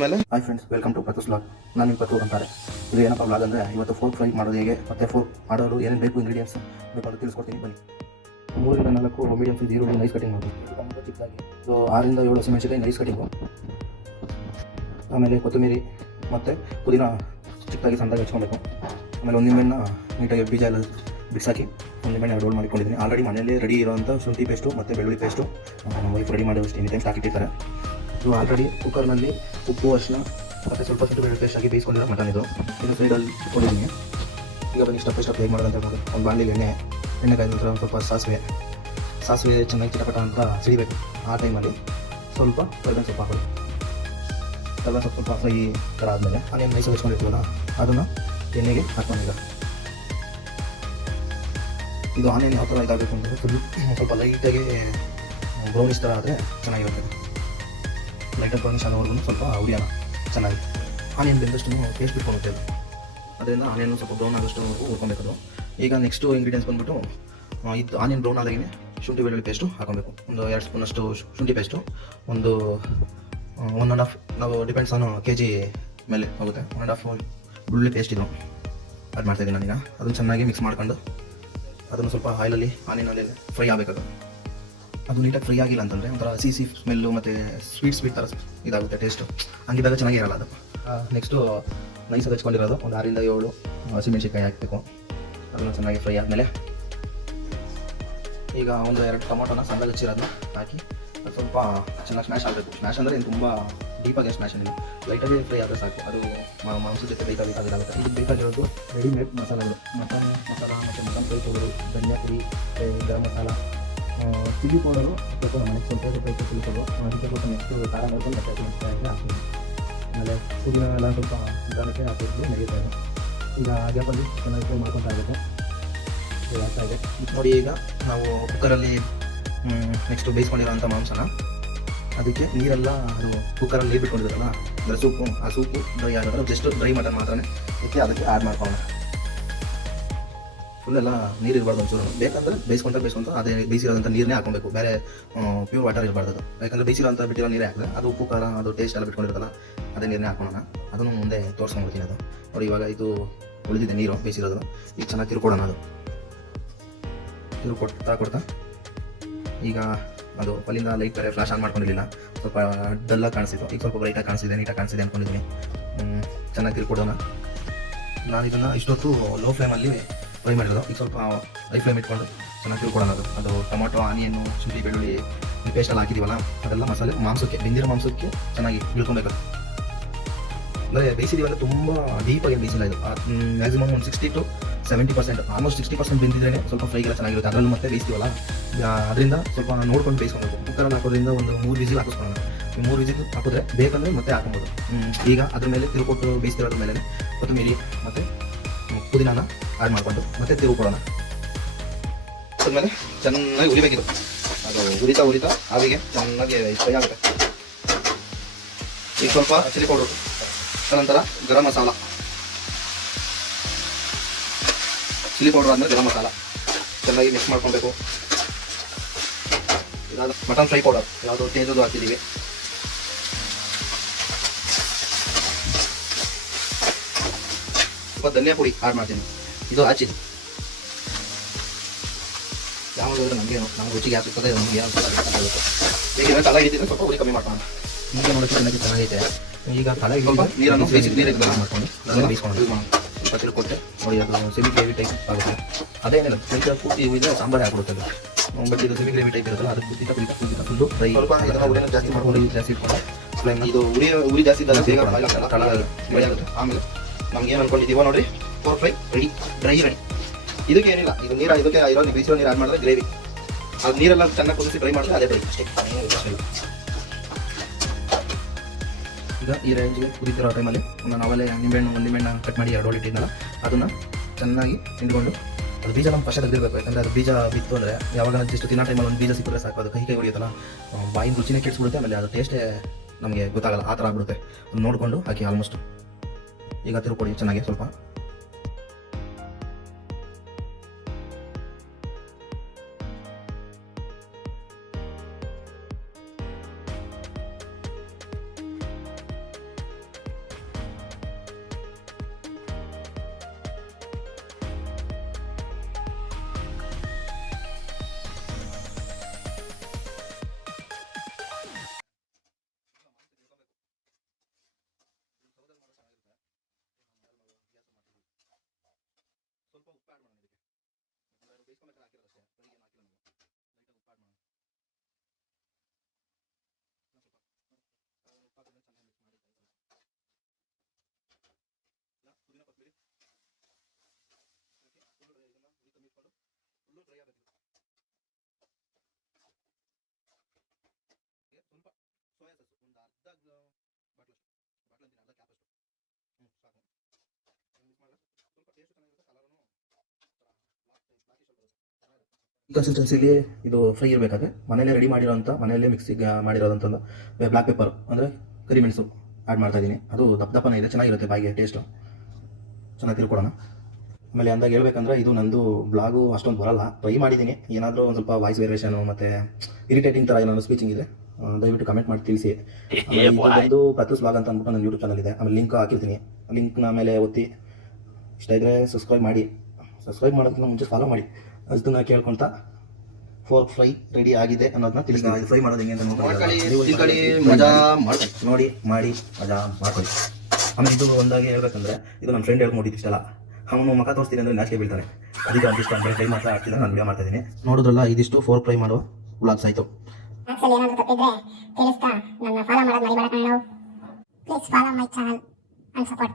ಅದಾದ್ಮೇಲೆ hi friends welcome to Pattu vlog ನಾನು ನಿಮ್ಮ ಪತ್ತು ಅಂತಾರೆ. ಇದು ಏನಪ್ಪ ಬ್ಲಾಗ್ ಅಂದರೆ, ಇವತ್ತು ಫೋರ್ಕ್ ಫ್ರೈ ಮಾಡೋದು ಹೇಗೆ, ಮತ್ತೆ ಫೋರ್ಕ್ ಮಾಡೋರು ಏನೇನು ಬೇಕು ಇಂಗ್ರೀಡಿಯನ್ಸ್ ಬೇಕು ಅದು ತಿಳಿಸ್ಕೊಡ್ತೀನಿ, ಬನ್ನಿ. ಮೂರಿಂದ ನಾಲ್ಕು ಮೀಡಿಯಮ್ ಸೈಜ್ ಈರುಳ್ಳಿ ನೈಸ್ ಕಟಿಂಗ್ ಮಾಡಿ ಚಿಕ್ಕದಾಗಿ. ಸೊ ಆರಿಂದ ಏಳು ಹಸಿಮೆಣಸಿನಕಾಯಿ ನೈಸ್ ಕಟಿಂಗು ಆಮೇಲೆ ಕೊತ್ತಂಬರಿ ಮತ್ತು ಪುದೀನ ಚಿಕ್ಕದಾಗಿ ಸಣ್ಣದಾಗಿ ಹಚ್ಕೊಬೇಕು. ಆಮೇಲೆ ಒಂದು ನಿಮ್ಮೆಣ್ಣ ನೀಟಾಗಿ ಬೀಜ ಎಲ್ಲ ಬಿಸಾಕಿ, ಒಂದು ನಿಂಬೆಹಣ್ಣೆ ರೋಲ್ ಮಾಡಿಕೊಂಡಿದ್ದೀನಿ ಆಲ್ರೆಡಿ ಮನೆಯಲ್ಲೇ ರೆಡಿ ಇರೋವಂಥ ಶುಂಠಿ ಪೇಸ್ಟು ಮತ್ತು ಬೆಳ್ಳುಳ್ಳಿ ಪೇಸ್ಟು ವೈಫ್ ರೆಡಿ ಮಾಡಿ ಎನಿ ಟೈಮ್ ಹಾಕಿಟ್ಟಿರ್ತಾರೆ ಇದು ಆಲ್ರೆಡಿ ಕುಕ್ಕರ್ನಲ್ಲಿ ಉಪ್ಪು ಅರಿಶಿನ ಮತ್ತು ಸ್ವಲ್ಪ ಸ್ವಲ್ಪ ಬೇರೆ ಪೇಸ್ಟ್ ಆಗಿ ಬೇಯಿಸ್ಕೊಂಡಿರೋ ಮಟನ್ ಇದು. ಇನ್ನು ಸೈಡಲ್ಲಿ ಇಟ್ಕೊಂಡಿದ್ದೀನಿ. ಈಗ ಬನ್ನಿ ಸ್ಟೆಪ್ ಸ್ಟೆಪ್ ಹೇಗೆ ಮಾಡೋದಂತ ಹೇಳ್ಬೋದು ಒಂದು ಬಾಂಡಿಗೆ ಎಣ್ಣೆ ಎಣ್ಣೆ ಕಾಯ್ದ ನಂತರ ಒಂದು ಸ್ವಲ್ಪ ಸಾಸಿವೆ. ಸಾಸಿವೆ ಚೆನ್ನಾಗಿ ಚಿಟಪಟ ಅಂತ ಸಿಡಿಬೇಕು ಆ ಟೈಮಲ್ಲಿ ಸ್ವಲ್ಪ ಕರ್ಬೇವಿನ ಸೊಪ್ಪು ಹಾಕೋದು ಕರ್ಬೇವಿನ ಸೊಪ್ಪು ಸ್ವಲ್ಪ ಫ್ರೈ ಥರ ಆದಮೇಲೆ ಆನೇನು ಮೈಸೂರು ಇಟ್ಕೊಂಡಿರ್ತೀವಲ್ಲ ಅದನ್ನು ಎಣ್ಣೆಗೆ ಹಾಕ್ಕೊಂಡಿಲ್ಲ ಇದು ಆನೇನು ಯಾವ ಥರ ಇದಾಗಬೇಕು ಅಂದರೆ ಸ್ವಲ್ಪ ಲೈಟಾಗಿ ಬ್ರೌನಿಸ್ ಥರ ಆದರೆ ಚೆನ್ನಾಗಿರುತ್ತೆ. ಲೈಟಾಗಿ ಬ್ರೌನಿಶ್ ಆಗೋವರೆಗೂ ಸ್ವಲ್ಪ ಉರಿಯೋಣ ಚೆನ್ನಾಗಿ ಆನಿಯನ್ ಬೆಂದಷ್ಟು ಟೇಸ್ಟ್ ಬಿಟ್ಕೊಳುತ್ತೆ ಅದು. ಅದರಿಂದ ಆನಿಯನ್ ಸ್ವಲ್ಪ ಬ್ರೌನ್ ಆಗೋಷ್ಟು ಅದು ಈಗ ನೆಕ್ಸ್ಟು ಇಂಗ್ರೀಡಿಯೆಂಟ್ಸ್ ಬಂದ್ಬಿಟ್ಟು ಇದು ಆನಿಯನ್ ಬ್ರೌನ್ ಆದಾಗೇ ಶುಂಠಿ ಬೆಳ್ಳುಳ್ಳಿ ಪೇಸ್ಟು ಹಾಕೊಬೇಕು. ಒಂದು ಎರಡು ಸ್ಪೂನಷ್ಟು ಶುಂಠಿ ಪೇಸ್ಟು ಒಂದು ಒನ್ ಆ್ಯಂಡ್ ಹಾಫ್ ನಾವು ಡಿಪೆಂಡ್ಸ್ ಆನ್ ಕೆ ಜಿ ಮೇಲೆ ಹೋಗುತ್ತೆ. ಒನ್ ಆ್ಯಂಡ್ ಹಾಫ್ ಬೆಳ್ಳುಳ್ಳಿ ಪೇಸ್ಟ್ ಇದು. ಅದು ಮಾಡ್ತಾಯಿದ್ದೀನಿ ನಾನೀಗ. ಅದನ್ನು ಚೆನ್ನಾಗಿ ಮಿಕ್ಸ್ ಮಾಡ್ಕೊಂಡು, ಅದನ್ನು ಸ್ವಲ್ಪ ಆಯಿಲಲ್ಲಿ ಆನಿಯನಲ್ಲಿ ಫ್ರೈ ಆಗಬೇಕದು. ಅದು ನೀಟಾಗಿ ಫ್ರೀ ಆಗಿಲ್ಲ ಅಂತಂದರೆ ಒಂಥರ ಸಿ ಸಿ ಸ್ಮೆಲ್ಲು ಮತ್ತು ಸ್ವೀಟ್ ಸ್ವೀಟ್ ಥರ ಇದಾಗುತ್ತೆ ಟೇಸ್ಟು ಹಂಗಿದ್ದಾಗ ಚೆನ್ನಾಗಿರಲ್ಲ ಅದು. ನೆಕ್ಸ್ಟು ನೈಸ್ ಹಚ್ಕೊಂಡಿರೋದು ಒಂದು ಆರಿಂದ ಏಳು ಹಸಿಮೆಣ್ಸಿನ್ಕಾಯಿ ಹಾಕಬೇಕು. ಅದನ್ನು ಚೆನ್ನಾಗಿ ಫ್ರೈ ಆದಮೇಲೆ ಈಗ ಒಂದು ಎರಡು ಟೊಮೊಟೊನ ಸಣ್ಣ ಹಚ್ಚಿರೋದನ್ನ ಹಾಕಿ ಸ್ವಲ್ಪ ಚೆನ್ನಾಗಿ ಸ್ಮ್ಯಾಶ್ ಆಗಬೇಕು. ಸ್ಮ್ಯಾಶ್ ಅಂದರೆ ಏನು ತುಂಬ ಡೀಪಾಗಿ ಸ್ಮ್ಯಾಶ್ ಏನಿಲ್ಲ. ಲೈಟಾಗಿ ಫ್ರೈ ಆದರೆ ಸಾಕು. ಅದು ಮಾಂಸ ಜೊತೆ ಬೇಕಾಗಿ ಬೇಕಾಗಿರುತ್ತೆ ಇದಕ್ಕೆ ಬೇಕಾಗಿರೋದು ರೆಡಿಮೇಡ್ ಮಸಾಲೆಗಳು. ಮಟನ್, ಮಸಾಲ ಮತ್ತು ಮಟನ್ ಫ್ರೈ ಪೌಡರು ಧನಿಯಾ ಪುಡಿ ಗರಂ ಮಸಾಲ. ಚಿಲ್ಲಿ ಪೌಡರು ಸ್ವಲ್ಪ ಮನೆಗೆ ಸ್ವಲ್ಪ ಸ್ವಲ್ಪ ಪೌಡರು ಅದಕ್ಕೆ ಸ್ವಲ್ಪ ನೆಕ್ಸ್ಟ್ ಖಾರ ಮಾಡ್ಕೊಂಡು ಮತ್ತೆ ಹಾಕ್ತೀನಿ ಆಮೇಲೆ ಎಲ್ಲ ಸ್ವಲ್ಪ ಹಾಕಿದ್ದು ಈಗ ಗ್ಯಾಪಲ್ಲಿ ಚೆನ್ನಾಗಿ ಫ್ರೈ ನೋಡಿ ಈಗ ನಾವು ಕುಕ್ಕರಲ್ಲಿ ನೆಕ್ಸ್ಟು ಬೇಯಿಸ್ಕೊಂಡಿರೋಂಥ ಮಾಂಸನ. ಅದಕ್ಕೆ ನೀರೆಲ್ಲ ಅದು ಕುಕ್ಕರಲ್ಲಿ ನೀರು ಬಿಟ್ಕೊಂಡಿರೋದಲ್ಲ ಅದರ ಸೂಪು, ಆ ಸೂಪು ಡ್ರೈ ಆಗೋದ್ರೆ ಜಸ್ಟ್ ಡ್ರೈ ಮಟನ್ ಮಾತ್ರನೇ. ಅದಕ್ಕೆ ಅದಕ್ಕೆ ಆ್ಯಡ್ ಮಾಡ್ಕೊಳ್ಳೋಣ. ಫುಲ್ ಎಲ್ಲ ನೀರು ಇರಬಾರ್ದು ಒಂಚೂರು. ಬೇಕಂದ್ರೆ ಬೇಯಿಸ್ಕೊಂತ ಬೇಯಿಸ್ಕೊಂತ ಅದೇ ಬೇಯಿಸಿರೋದಂಥ ನೀರನ್ನೇ ಹಾಕೊಬೇಕು ಬೇರೆ ಪ್ಯೂರ್ ವಾಟರ್ ಇರಬಾರ್ದು ಅದು. ಯಾಕಂದ್ರೆ ಬೇಯಿಸಿರೋಂಥ ಬಿಟ್ಟಿರೋ ನೀರೇ ಹಾಕಿದ್ರೆ ಅದು ಉಪ್ಪು, ಖಾರ, ಅದು ಟೇಸ್ಟ್ ಎಲ್ಲ ಬಿಟ್ಕೊಂಡಿರುತ್ತಲ್ಲ, ಅದೇ ನೀರನ್ನೇ ಹಾಕೋಣ. ಅದನ್ನು ಮುಂದೆ ತೋರಿಸ್ಕೊಂಡ್ಬಿಡ್ತೀನಿ ಅದು. ನೋಡಿ, ಇವಾಗ ಇದು ಉಳಿದಿದೆ ನೀರು, ಬೇಯಿಸಿರೋದು. ಈಗ ಚೆನ್ನಾಗಿ ತಿರ್ಕೊಡೋಣ ಅದು. ತಿರು ಕೊಡ್ತಾ. ಈಗ ಅದು ಅಲ್ಲಿಂದ ಲೈಟ್ ಬೇರೆ ಫ್ಲಾಶ್ ಆನ್ ಮಾಡ್ಕೊಂಡಿರಲಿಲ್ಲ. ಸ್ವಲ್ಪ ಡಲ್ಲಾಗಿ ಕಾಣಿಸಿತ್ತು ಈಗ ಸ್ವಲ್ಪ ಬ್ರೈಟಾಗಿ ಕಾಣಿಸಿದೆ ನೀಟಾಗಿ ಕಾಣಿಸಿದೆ ಅಂದ್ಕೊಂಡಿದ್ದೀನಿ ಚೆನ್ನಾಗಿ ತಿರ್ಕೊಡೋಣ. ನಾನು ಇದನ್ನು ಇಷ್ಟೊತ್ತು ಲೋ ಫ್ಲೇಮಲ್ಲಿ ಫ್ರೈ ಮಾಡಿರೋದು. ಈಗ ಸ್ವಲ್ಪ ಐ ಫ್ಲೇಮ್ ಇಟ್ಕೊಂಡು ಚೆನ್ನಾಗಿ ತಿಳ್ಕೊಳ್ಳೋದು ಅದು. ಅದು ಟೊಮಾಟೊ, ಆನಿಯನ್ನು, ಶುಂಠಿ, ಬೆಳ್ಳುಳ್ಳಿ ಪೇಸ್ಟ್ ಎಲ್ಲ ಹಾಕಿದೀವಲ್ಲ, ಅದೆಲ್ಲ ಮಸಾಲೆ ಮಾಂಸಕ್ಕೆ, ಬೆಂದಿರೋ ಮಾಂಸಕ್ಕೆ ಚೆನ್ನಾಗಿ ಬೀಳ್ಕೊಬೇಕು ಅಂದರೆ ಬೇಯಿಸಿದೀವಲ್ಲ, ತುಂಬ ಡೀಪಾಗಿ ಬೇಯಿಸಿಲ್ಲ ಇದು. ಮ್ಯಾಕ್ಸಿಮಮ್ ಒಂದು sixty to seventy percent almost sixty percent ಬೆಂದಿದ್ರೇ ಸ್ವಲ್ಪ ಫ್ರೈಗೆಲ್ಲ ಚೆನ್ನಾಗಿರುತ್ತೆ. ಅದರಲ್ಲೂ ಮತ್ತೆ ಬೇಯಿಸ್ತೀವಲ್ಲ? ಅದರಿಂದ ಸ್ವಲ್ಪ ನೋಡ್ಕೊಂಡು ಬೇಯಿಸ್ಕೊಬೇಕು. ಕುಕ್ಕರಲ್ಲಿ ಹಾಕೋದ್ರಿಂದ ಒಂದು ಮೂರು ವಿಸಿಲ್ ಹಾಕಿಸ್ಕೊಳ್ಳೋಣ. ಮೂರು ವಿಸಿಲ್ ಹಾಕಿದ್ರೆ ಬೇಕಂದ್ರೆ ಮತ್ತೆ ಹಾಕೊಬೋದು ಈಗ ಅದ್ರ ಮೇಲೆ ತಿರುಕೊಟ್ಟು ಬೇಯಿಸ್ತಿರೋದ್ರ ಮೇಲೆ ಕೊತ್ತಂಬರಿ, ಮತ್ತು ಪುದೀನಾನ ಆ್ಯಡ್ ಮಾಡಿಕೊಂಡು, ಮತ್ತೆ ತಿರುವು ಕೊಡೋಣ. ಅದಾದ್ಮೇಲೆ ಚೆನ್ನಾಗಿ ಉರಿಬೇಕಿದು ಅದು ಉರಿತಾ ಉರಿತಾ ಆವಿಗೆ ಚೆನ್ನಾಗಿ ಫ್ರೈ ಆಗುತ್ತೆ. ಈಗ ಸ್ವಲ್ಪ ಚಿಲ್ಲಿ ಪೌಡರ್ ನಂತರ ಗರಂ ಮಸಾಲ. ಚಿಲ್ಲಿ ಪೌಡರ್ ಆದಮೇಲೆ ಗರಂ ಮಸಾಲ. ಚೆನ್ನಾಗಿ ಮಿಕ್ಸ್ ಮಾಡ್ಕೊಬೇಕು ಇದಾದ ಮಟನ್ ಫ್ರೈ ಪೌಡರ್ ಯಾವುದು ತೇಜದು ಹಾಕಿದ್ದೀವಿ. ಸ್ವಲ್ಪ ಧನಿಯಾ ಪುಡಿ ಆಡ್ ಮಾಡ್ತೀನಿ ಇದು ಹಚ್ಚಿದ್ದು ಯಾವಾಗ ನಮಗೆ ನಮ್ಮ ರುಚಿಗೆ ಹಾಕುತ್ತದೆ ನಮಗೆ ಯಾವ ಗೊತ್ತಾಗುತ್ತೆ ಈಗ ತಲೆ ಹಿಡಿತಿದ್ರೆ ಸ್ವಲ್ಪ ಉರಿ ಕಮ್ಮಿ ಮಾಡ್ಕೊಳ್ಳೋಣ. ಈಗ ನೋಡಿದ್ರೆ ನನಗೆ ಚೆನ್ನಾಗಿದೆ ಈಗ ತಲೆ ಸ್ವಲ್ಪ ನೀರನ್ನು ಬೇಸಿಕ್ ನೀರಿಗೆ ಮಾಡ್ಕೊಂಡು ಅದನ್ನು ಬೇಯಿಸ್ಕೊಂಡು ಸ್ವಲ್ಪ ತಿಳ್ಕೊಟ್ಟೆ ನೋಡಿ ಅದು ಸೆಮಿ ಗ್ರೇವಿ ಟೈಪ್ ಆಗುತ್ತೆ ಅದೇನಿಲ್ಲ ಸ್ವಲ್ಪ ಪೂರ್ತಿ ಇದ್ರೆ ಸಾಂಬಾರು ಆಗ್ಬಿಡುತ್ತೆ ಅದು. ಬಟ್ ಇದು ಸೆಮಿ ಗ್ರೇವಿ ಟೈಪ್ ಇರುತ್ತಲ್ಲ ಅದು ಕುದಿತ ಕುದಿತ ಕುದಿತ ಫುಲ್ಲು ಫ್ರೈ ಉರಿನ ಜಾಸ್ತಿ ಮಾಡ್ಕೊಂಡು ಜಾಸ್ತಿ ಇಟ್ಕೊಂಡು. ಇದು ಉರಿ ಉರಿ ಜಾಸ್ತಿ ಇದ್ದಾಗ ಬೇಗ ತಳ ಆಗುತ್ತೆ. ಆಮೇಲೆ ನಮ್ಗೆ ಏನು ಅನ್ಕೊಂಡಿದ್ದೀವೋ ನೋಡಿ for fry ready dry ready ಇದಕ್ಕೆ ಏನಿಲ್ಲ, ಇದು ನೀರ, ಇದಕ್ಕೆ ಇರೋ ಬಿಸಿರೋ ನೀರು ಆಡ್ ಮಾಡಿದ್ರೆ ಗ್ರೇವಿ ಅದು ನೀರೆಲ್ಲ ಚೆನ್ನಾಗಿ ಕುದಿಸಿ ಡ್ರೈ ಮಾಡಿದ್ರೆ ಅದೇ ಡ್ರೈ ಈಗ ಈ ರೇಂಜ್ಗೆ ಕುದಿತಿರೋ ಟೈಮಲ್ಲಿ ಒಂದು ನಾವಲ್ಲೇ ನಿಂಬೆಹಣ್ಣು ನಿಂಬೆಹಣ್ಣು ಕಟ್ ಮಾಡಿ ಎರಡು ಇಟ್ಟಿದ್ದಲ್ಲ ಅದನ್ನು ಚೆನ್ನಾಗಿ ಹಿಂಡ್ಕೊಂಡು ಅದು ಬೀಜ ನಮ್ಮ ಫಸ್ಟ್ ತೆಗೆದಿರಬೇಕು ಯಾಕಂದರೆ ಅದು ಬೀಜ ಬಿತ್ತು ಅಂದರೆ ಯಾವಾಗ ಜಸ್ಟ್ ತಿನ್ನೋ ಟೈಮಲ್ಲಿ ಒಂದು ಬೀಜ ಸಿಕ್ಕಿದ್ರೆ ಸಾಕು. ಅದು ಕೈ ಕೈ ಹೊಡಿಯುತ್ತಲ್ಲ ಬಾಯಿನ ರುಚಿನೇ ಕೆಡಿಸ್ಬಿಡುತ್ತೆ, ಆಮೇಲೆ ಅದು ಟೇಸ್ಟೇ ನಮಗೆ ಗೊತ್ತಾಗಲ್ಲ. ಆ ಥರ ಆಗ್ಬಿಡುತ್ತೆ. ನೋಡಿಕೊಂಡು ಹಾಕಿ ಆಲ್ಮೋಸ್ಟ್ ಈಗ ತಿರುಕೊಡಿ ಚೆನ್ನಾಗಿ ಸ್ವಲ್ಪ. ಉಪ್ಪು ಆ್ಯಡ್ ಮಾಡೋಣ ಇದಕ್ಕೆ. ಬೇಯಿಸ್ಕೊಂಬೇಕಾದ್ರೆ ಹಾಕಿರೋದು ಅಷ್ಟೇ. ಬೆಳಿಗ್ಗೆ ಏನು ಹಾಕಿಲ್ಲ ನಾವು. ಲೈಟಾಗಿ ಉಪ್ಪು ಆ್ಯಡ್ ಮಾಡೋಣ. ಸ್ವಲ್ಪ. ಉಪ್ಪು ಚೆನ್ನಾಗಿ ಮಿಕ್ಸ್ ಮಾಡಿ ಇಲ್ಲ, ಪುದೀನ ಕೊತ್ತಂಬರಿ ಓಕೆ ಫುಲ್ ಡ್ರೈ ಇದನ್ನು ಉರಿ ಕಮ್ಮಿ ಫುಲ್ಲು ಡ್ರೈ ಆಗಬೇಕು ಸ್ವಲ್ಪ ಸೋಯಾ ಸಾಸು ಒಂದು ಅರ್ಧ ಬಾಟ್ಲಷ್ಟು ಬಾಟ್ಲು ಅರ್ಧ ಕ್ಯಾಪ್ ಹ್ಞೂ ಸಾಕು ಮಿಕ್ಸ್ ಮಾಡಿದ್ರೆ ಸ್ವಲ್ಪ ಟೇಸ್ಟ್ ಚೆನ್ನಾಗಿರುತ್ತೆ ಕಲರೂ ಬ್ಲಾಕಿಶ್ ಸ್ವಲ್ಪ ಈ ಕನ್ಸಿಸ್ಟೆನ್ಸಿಲಿ ಇದು ಫ್ರೈ ಇರಬೇಕಾದ್ರೆ ಮನೆಯಲ್ಲೇ ರೆಡಿ ಮಾಡಿರೋಂಥ ಮನೆಯಲ್ಲೇ ಮಿಕ್ಸಿಗೆ ಮಾಡಿರೋದಂಥದ್ದು ಬ್ಲ್ಯಾಕ್ ಪೆಪ್ಪರ್ ಅಂದರೆ ಕರಿಮೆಣಸು ಆ್ಯಡ್ ಮಾಡ್ತಾ ಇದ್ದೀನಿ. ಅದು ದಪ್ಪ ದಪ್ಪನೇ ಇದೆ ಚೆನ್ನಾಗಿರುತ್ತೆ ಬಾಯಿಗೆ ಟೇಸ್ಟು ಚೆನ್ನಾಗಿ ತಿಳ್ಕೊಡೋಣ ಆಮೇಲೆ ಅಂದಾಗ ಹೇಳ್ಬೇಕಂದ್ರೆ ಇದು ನಂದು ಬ್ಲಾಗು ಅಷ್ಟೊಂದು ಬರಲ್ಲ. ಟ್ರೈ ಮಾಡಿದ್ದೀನಿ. ಏನಾದರೂ ಒಂದು ಸ್ವಲ್ಪ ವಾಯ್ಸ್ ವೇರಿಯೇಷನು ಮತ್ತು ಇರಿಟೇಟಿಂಗ್ ಥರ ಏನಾದ್ರು ಸ್ಪೀಚಿಂಗ್ ಇದೆ ದಯವಿಟ್ಟು ಕಮೆಂಟ್ ಮಾಡಿ ತಿಳಿಸಿ. ಒಂದು ಪ್ರತುಸ್ ಬ್ಲಾಗ್ ಅಂತ ಅಂದ್ಬಿಟ್ಟು ನನ್ನ ಯೂಟ್ಯೂಬ್ ಚಾನಲ್ ಇದೆ. ಆಮೇಲೆ ಲಿಂಕ್ ಹಾಕಿರ್ತೀನಿ. ಲಿಂಕ್ನ ಮೇಲೆ ಒತ್ತಿ. ಇಷ್ಟ ಇದ್ದರೆ ಸಬ್ಸ್ಕ್ರೈಬ್ ಮಾಡಿ. ಸಬ್ಸ್ಕ್ರೈಬ್ ಮಾಡೋದಕ್ಕಿಂತ ಮುಂಚೆ ಫಾಲೋ ಮಾಡಿ. ಅದನ್ನ ಕೇಳ್ಕೊಂತ ಫೋರ್ಕ್ ಫ್ರೈ ರೆಡಿ ಆಗಿದೆ ಅನ್ನೋದನ್ನ ತಿಳಿಸ್ತೀನಿ. ಫ್ರೈ ಮಾಡೋದು ಹೆಂಗೆ ಅಂತ ಮಜಾ ಮಾಡ್ಕೊಳ್ಳಿ. ನೋಡಿ ಮಾಡಿ ಮಜಾ ಮಾಡ್ಕೊಳ್ಳಿ. ಆಮೇಲೆ ಇದು ಒಂದಾಗಿ ಹೇಳ್ಬೇಕಂದ್ರೆ ಇದು ನಮ್ಮ ಫ್ರೆಂಡ್ ಹೇಳ್ಕೊಂಡು ಇಷ್ಟಲ್ಲ. ಅವನು ಮಕ ತೋರಿಸ್ತೀನಿ ಅಂದ್ರೆ ನಾಚಿಕೆ ಬೀಳ್ತಾನೆ. ಅದಕ್ಕೆ ಅಂತಿಷ್ಟ ಅಂದ್ರೆ ಫ್ರೈ ಮಾತ್ರ ಆಗ್ತಿಲ್ಲ ನಾನು ವಿಡಿಯೋ ಮಾಡ್ತಾ ಇದ್ದೀನಿ. ನೋಡಿದ್ರಲ್ಲ ಇದಿಷ್ಟು ಫೋರ್ ಫ್ರೈ ಮಾಡೋ ವ್ಲಾಗ್ಸ್ ಆಯಿತು ಆಕ್ಚುಲಿ ಏನಾದರೂ ತಪ್ಪಿದ್ರೆ ತಿಳಿಸ್ತಾ. ನನ್ನ ಫಾಲೋ ಮಾಡೋದು ಮರಿಬೇಡ please follow my channel and support